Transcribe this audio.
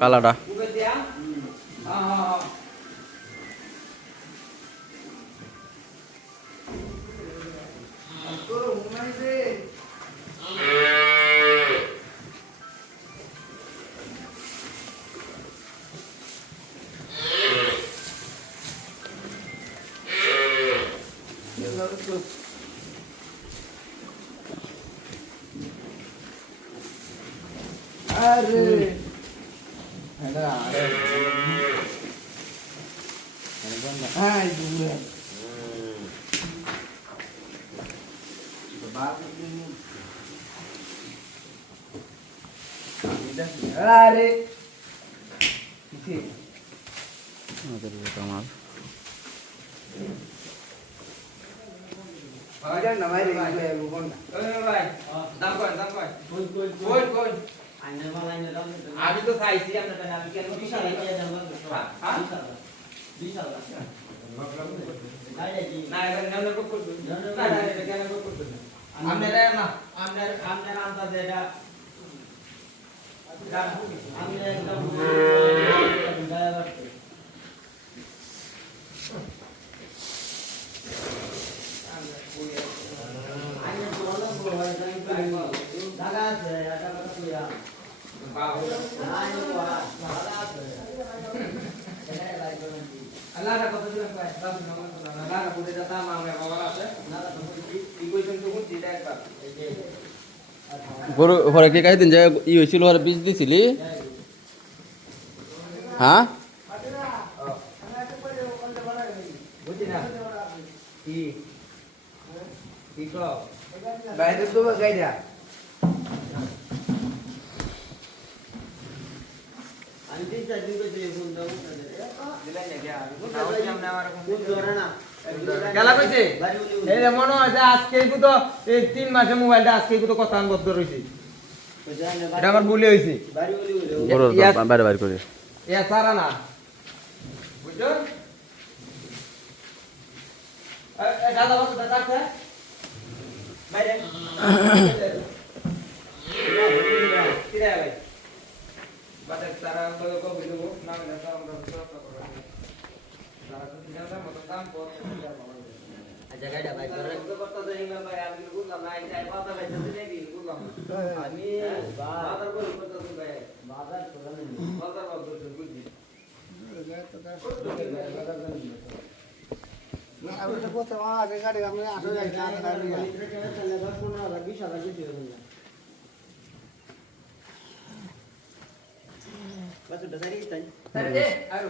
কালাটা আরে এটা আরে হ্যাঁ দূরে আরে কি আমাদের কামাল ভাই না ভাই রে কোন ভাই দাম কই আমি তো চাইছি আপনাদের আমি কেন বিশাল বিশাল না এবার নাম করতে না এটা কেন করতে আপনারা না আপনার আন্দাজে এটা আমি একদম গরু ঘরে কি কাহিদিন যে ই হয়েছিল আর বীজ দিছিলি হ্যাঁ বাইরে তো গাইডা গেলা কইছে এই যে মনে হয় যে আজকে তো এই 3 মাসে মোবাইলটা আজকে তো কথা বন্ধ রইছে এটা আমার ভুল হইছে গরু বাইরে বাইরে করে এ সারা না বুঝছো দাদা বস দাদা আছে বাইরে কিরা ভাই বাদে সারা কো বিলবো না না আমরা তো করব সারা তো দিনা মত কাম কর জায়গাটা ভাই করে করতে তো ইংলা ভাই আমি বুঝলাম না এই কথা ভাই যদি নেই বুঝলাম আমি বাজার করে করতে তো ভাই বাজার করে বাজার বাজার বুঝি না আমি তো কত আগে গাড়ি আমি 8 যাই না গাড়ি 15,000 20,000 দিতে হবে বাস তো সারি তাই আরে